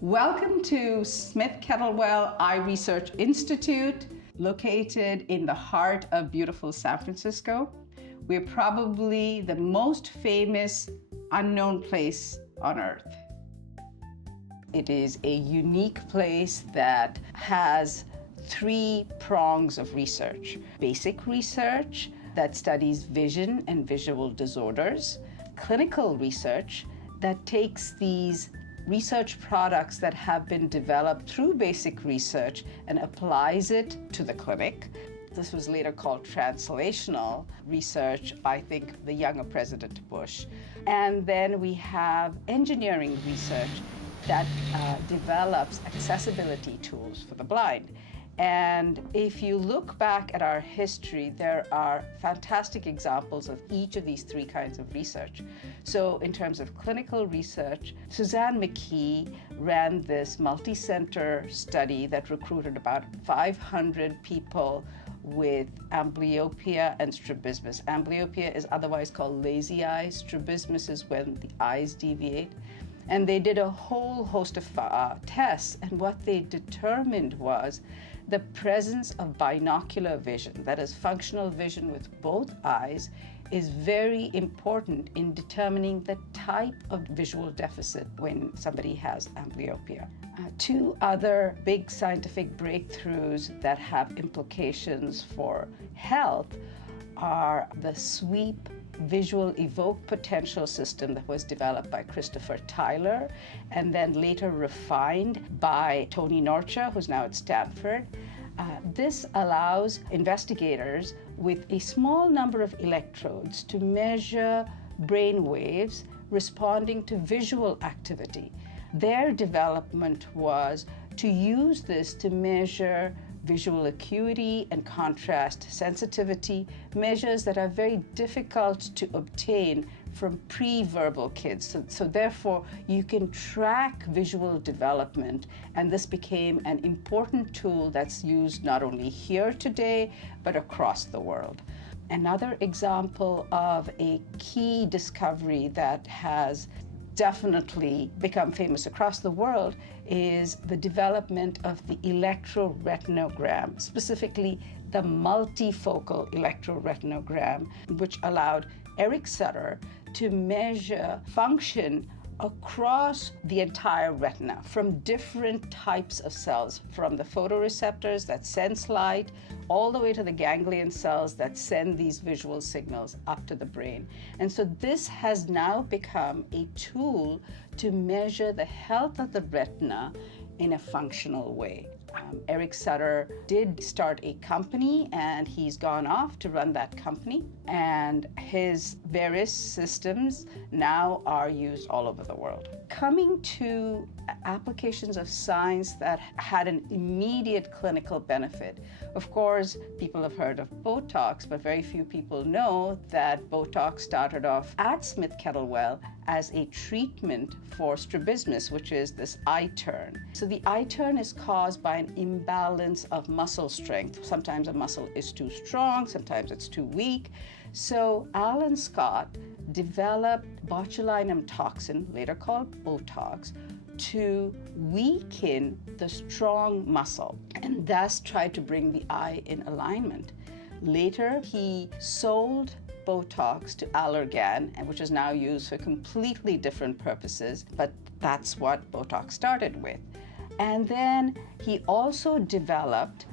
Welcome to Smith-Kettlewell Eye Research Institute, located in the heart of beautiful San Francisco. We're probably the most famous unknown place on Earth. It is a unique place that has three prongs of research. Basic research that studies vision and visual disorders, clinical research that takes these research products that have been developed through basic research and applies it to the clinic. This was later called translational research, I think, the younger President Bush. And then we have engineering research that develops accessibility tools for the blind. And if you look back at our history, there are fantastic examples of each of these three kinds of research. So in terms of clinical research, Suzanne McKee ran this multi-center study that recruited about 500 people with amblyopia and strabismus. Amblyopia is otherwise called lazy eye. Strabismus is when the eyes deviate. And they did a whole host of tests, and what they determined was the presence of binocular vision, that is functional vision with both eyes, is very important in determining the type of visual deficit when somebody has amblyopia. Two other big scientific breakthroughs that have implications for health are the SWEEP visual evoke potential system that was developed by Christopher Tyler and then later refined by Tony Norcia, who's now at Stanford. This allows investigators with a small number of electrodes to measure brain waves responding to visual activity. Their development was to use this to measure visual acuity and contrast sensitivity, measures that are very difficult to obtain from pre-verbal kids. So therefore, you can track visual development, and this became an important tool that's used not only here today, but across the world. Another example of a key discovery that has definitely become famous across the world is the development of the electroretinogram, specifically the multifocal electroretinogram, which allowed Eric Sutter to measure function across the entire retina from different types of cells, from the photoreceptors that sense light all the way to the ganglion cells that send these visual signals up to the brain. And so this has now become a tool to measure the health of the retina in a functional way. Eric Sutter did start a company, and he's gone off to run that company, and his various systems now are used all over the world. Coming to applications of science that had an immediate clinical benefit. Of course, people have heard of Botox, but very few people know that Botox started off at Smith-Kettlewell as a treatment for strabismus, which is this eye turn. So the eye turn is caused by an imbalance of muscle strength. Sometimes a muscle is too strong, sometimes it's too weak. So Alan Scott developed botulinum toxin, later called Botox, to weaken the strong muscle and thus try to bring the eye in alignment. Later, he sold Botox to Allergan, which is now used for completely different purposes, but that's what Botox started with. And then he also developed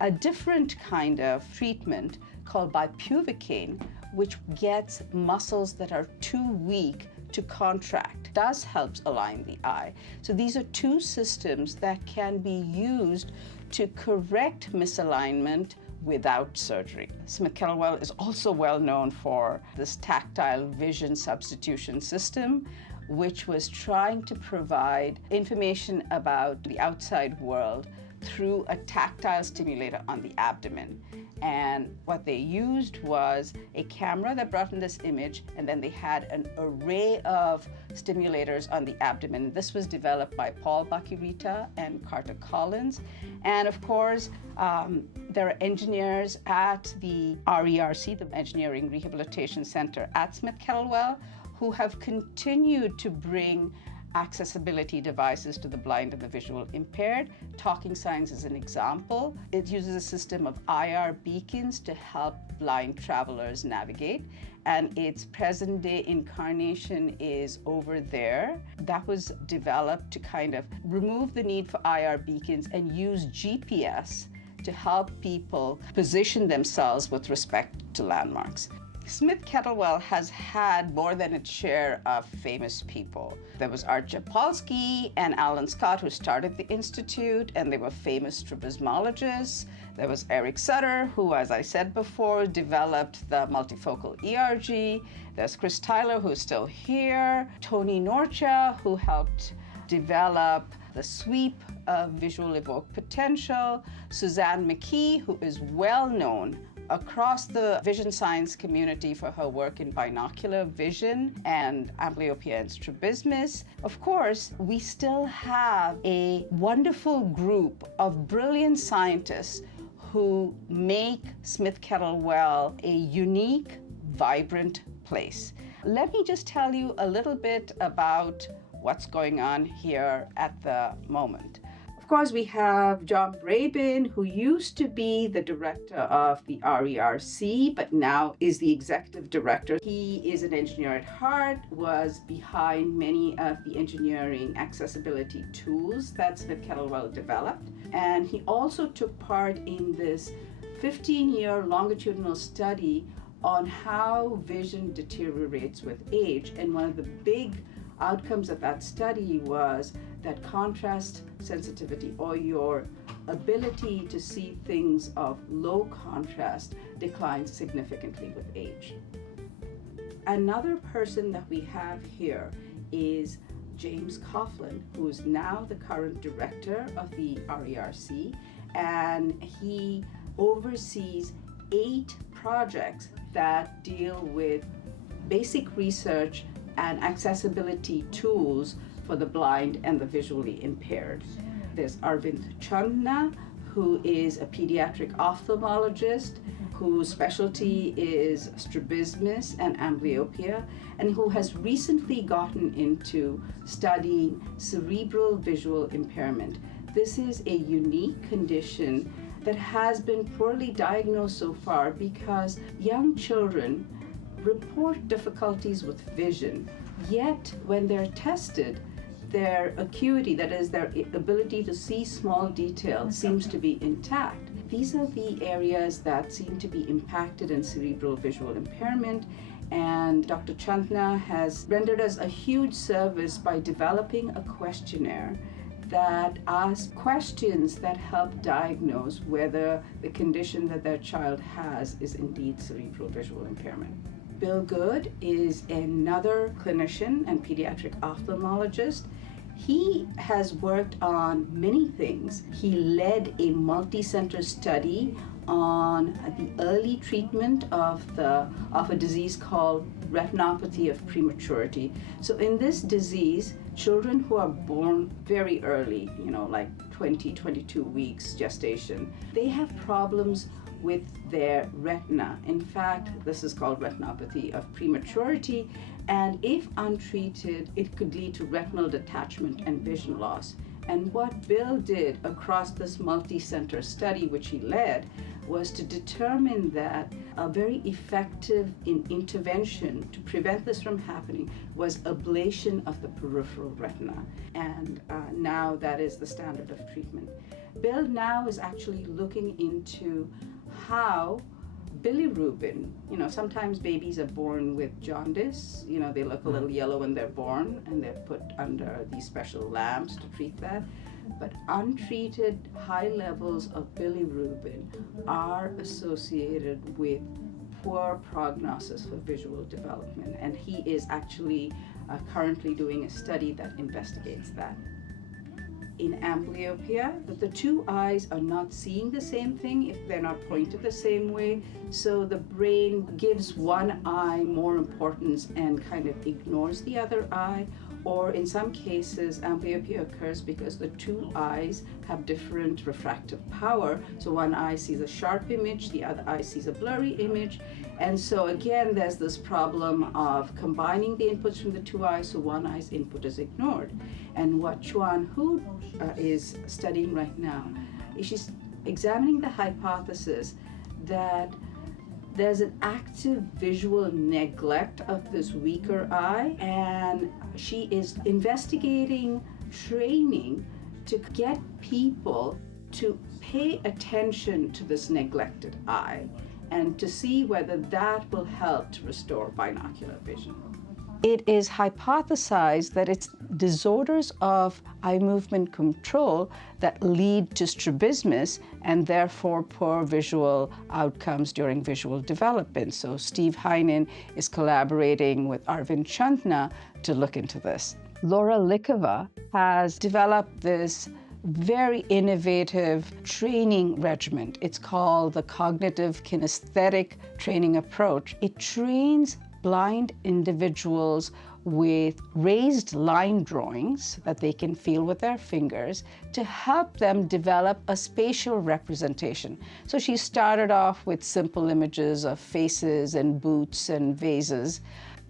a different kind of treatment called bupivacaine, which gets muscles that are too weak to contract, thus helps align the eye. So these are two systems that can be used to correct misalignment without surgery. Smith-Kettlewell is also well known for this tactile vision substitution system, which was trying to provide information about the outside world through a tactile stimulator on the abdomen. And what they used was a camera that brought in this image, and then they had an array of stimulators on the abdomen. This was developed by Paul Bacchirita and Carter Collins. And of course, there are engineers at the RERC, the Engineering Rehabilitation Center at Smith-Kettlewell, who have continued to bring accessibility devices to the blind and the visual impaired. Talking signs is an example. It uses a system of IR beacons to help blind travelers navigate, and its present day incarnation is over there. That was developed to kind of remove the need for IR beacons and use GPS to help people position themselves with respect to landmarks. Smith-Kettlewell has had more than its share of famous people. There was Art Japolsky and Alan Scott, who started the Institute, and they were famous strabismologists. There was Eric Sutter, who, as I said before, developed the multifocal ERG. There's Chris Tyler, who's still here. Tony Norcia, who helped develop the sweep of visual evoked potential. Suzanne McKee, who is well known across the vision science community for her work in binocular vision and amblyopia and strabismus. Of course, we still have a wonderful group of brilliant scientists who make Smith-Kettlewell a unique, vibrant place. Let me just tell you a little bit about what's going on here at the moment. Of course, we have John Brabin, who used to be the director of the RERC, but now is the executive director. He is an engineer at heart, was behind many of the engineering accessibility tools that Smith-Kettlewell developed. And he also took part in this 15-year longitudinal study on how vision deteriorates with age. And one of the big outcomes of that study was that contrast sensitivity, or your ability to see things of low contrast, declines significantly with age. Another person that we have here is James Coughlin, who is now the current director of the RERC, and he oversees 8 projects that deal with basic research and accessibility tools for the blind and the visually impaired. There's Arvind Chandna, who is a pediatric ophthalmologist whose specialty is strabismus and amblyopia, and who has recently gotten into studying cerebral visual impairment. This is a unique condition that has been poorly diagnosed so far because young children report difficulties with vision, yet when they're tested, their acuity, that is their ability to see small detail, seems to be intact. These are the areas that seem to be impacted in cerebral visual impairment, and Dr. Chandna has rendered us a huge service by developing a questionnaire that asks questions that help diagnose whether the condition that their child has is indeed cerebral visual impairment. Bill Good is another clinician and pediatric ophthalmologist. He has worked on many things. He led a multi-center study on the early treatment of a disease called retinopathy of prematurity. So in this disease, children who are born very early, like 20, 22 weeks gestation, they have problems with their retina. In fact, this is called retinopathy of prematurity, and if untreated, it could lead to retinal detachment and vision loss. And what Bill did across this multi-center study, which he led, was to determine that a very effective intervention to prevent this from happening was ablation of the peripheral retina. And now that is the standard of treatment. Bill now is actually looking into how bilirubin, sometimes babies are born with jaundice, they look a little yellow when they're born, and they're put under these special lamps to treat that. But untreated high levels of bilirubin are associated with poor prognosis for visual development, and he is actually currently doing a study that investigates that. In amblyopia, the two eyes are not seeing the same thing if they're not pointed the same way, so the brain gives one eye more importance and kind of ignores the other eye, or in some cases, amblyopia occurs because the two eyes have different refractive power. So one eye sees a sharp image, the other eye sees a blurry image. And so again, there's this problem of combining the inputs from the two eyes, so one eye's input is ignored. And what Chuan Hu is studying right now is she's examining the hypothesis that there's an active visual neglect of this weaker eye, and she is investigating training to get people to pay attention to this neglected eye and to see whether that will help to restore binocular vision. It is hypothesized that it's disorders of eye movement control that lead to strabismus and therefore poor visual outcomes during visual development. So Steve Heinen is collaborating with Arvind Chandna to look into this. Laura Likova has developed this very innovative training regimen. It's called the cognitive kinesthetic training approach. It trains blind individuals with raised line drawings that they can feel with their fingers to help them develop a spatial representation. So she started off with simple images of faces and boots and vases,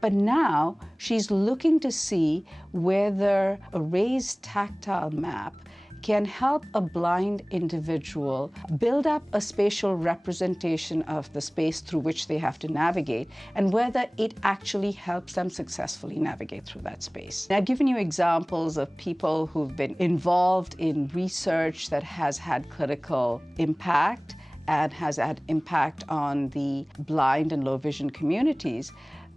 but now she's looking to see whether a raised tactile map can help a blind individual build up a spatial representation of the space through which they have to navigate, and whether it actually helps them successfully navigate through that space. I've given you examples of people who've been involved in research that has had clinical impact and has had impact on the blind and low vision communities.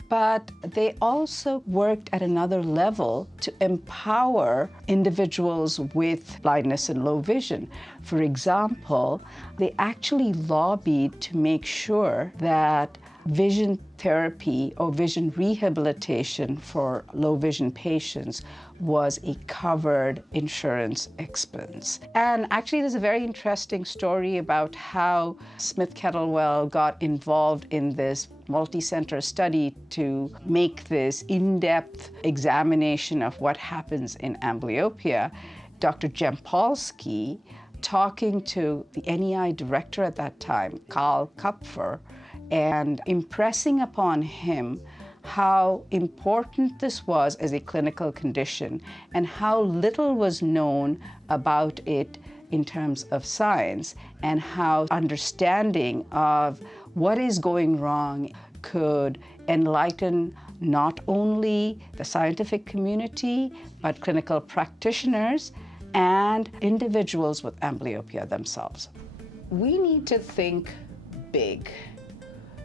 But they also worked at another level to empower individuals with blindness and low vision. For example, they actually lobbied to make sure that vision therapy or vision rehabilitation for low vision patients was a covered insurance expense. And actually, there's a very interesting story about how Smith-Kettlewell got involved in this multi-center study to make this in-depth examination of what happens in amblyopia. Dr. Jempolsky, talking to the NEI director at that time, Karl Kupfer, and impressing upon him how important this was as a clinical condition and how little was known about it in terms of science, and how understanding of what is going wrong could enlighten not only the scientific community, but clinical practitioners and individuals with amblyopia themselves. We need to think big.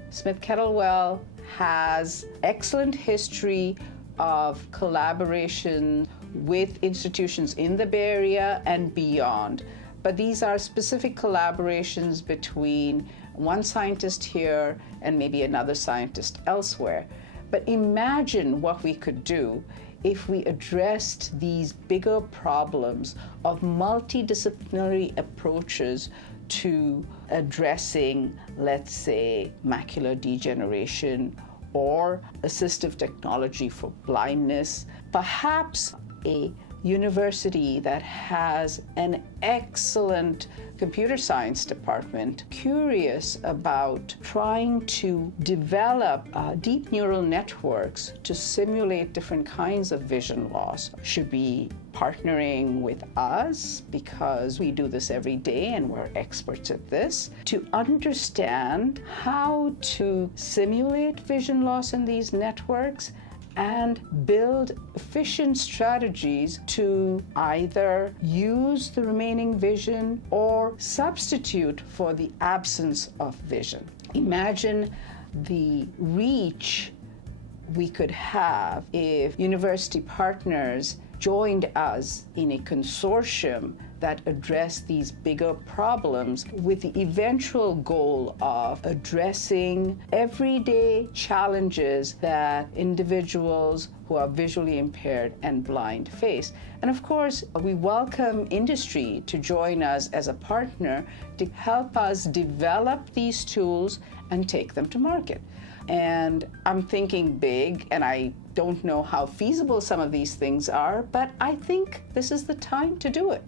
Smith-Kettlewell has excellent history of collaboration with institutions in the Bay Area and beyond. But these are specific collaborations between one scientist here and maybe another scientist elsewhere. But imagine what we could do if we addressed these bigger problems of multidisciplinary approaches to addressing, let's say, macular degeneration or assistive technology for blindness. Perhaps a university that has an excellent computer science department, curious about trying to develop deep neural networks to simulate different kinds of vision loss, should be partnering with us, because we do this every day and we're experts at this, to understand how to simulate vision loss in these networks and build efficient strategies to either use the remaining vision or substitute for the absence of vision. Imagine the reach we could have if university partners joined us in a consortium that addressed these bigger problems with the eventual goal of addressing everyday challenges that individuals who are visually impaired and blind face. And of course, we welcome industry to join us as a partner to help us develop these tools and take them to market. And I'm thinking big, and I don't know how feasible some of these things are, but I think this is the time to do it.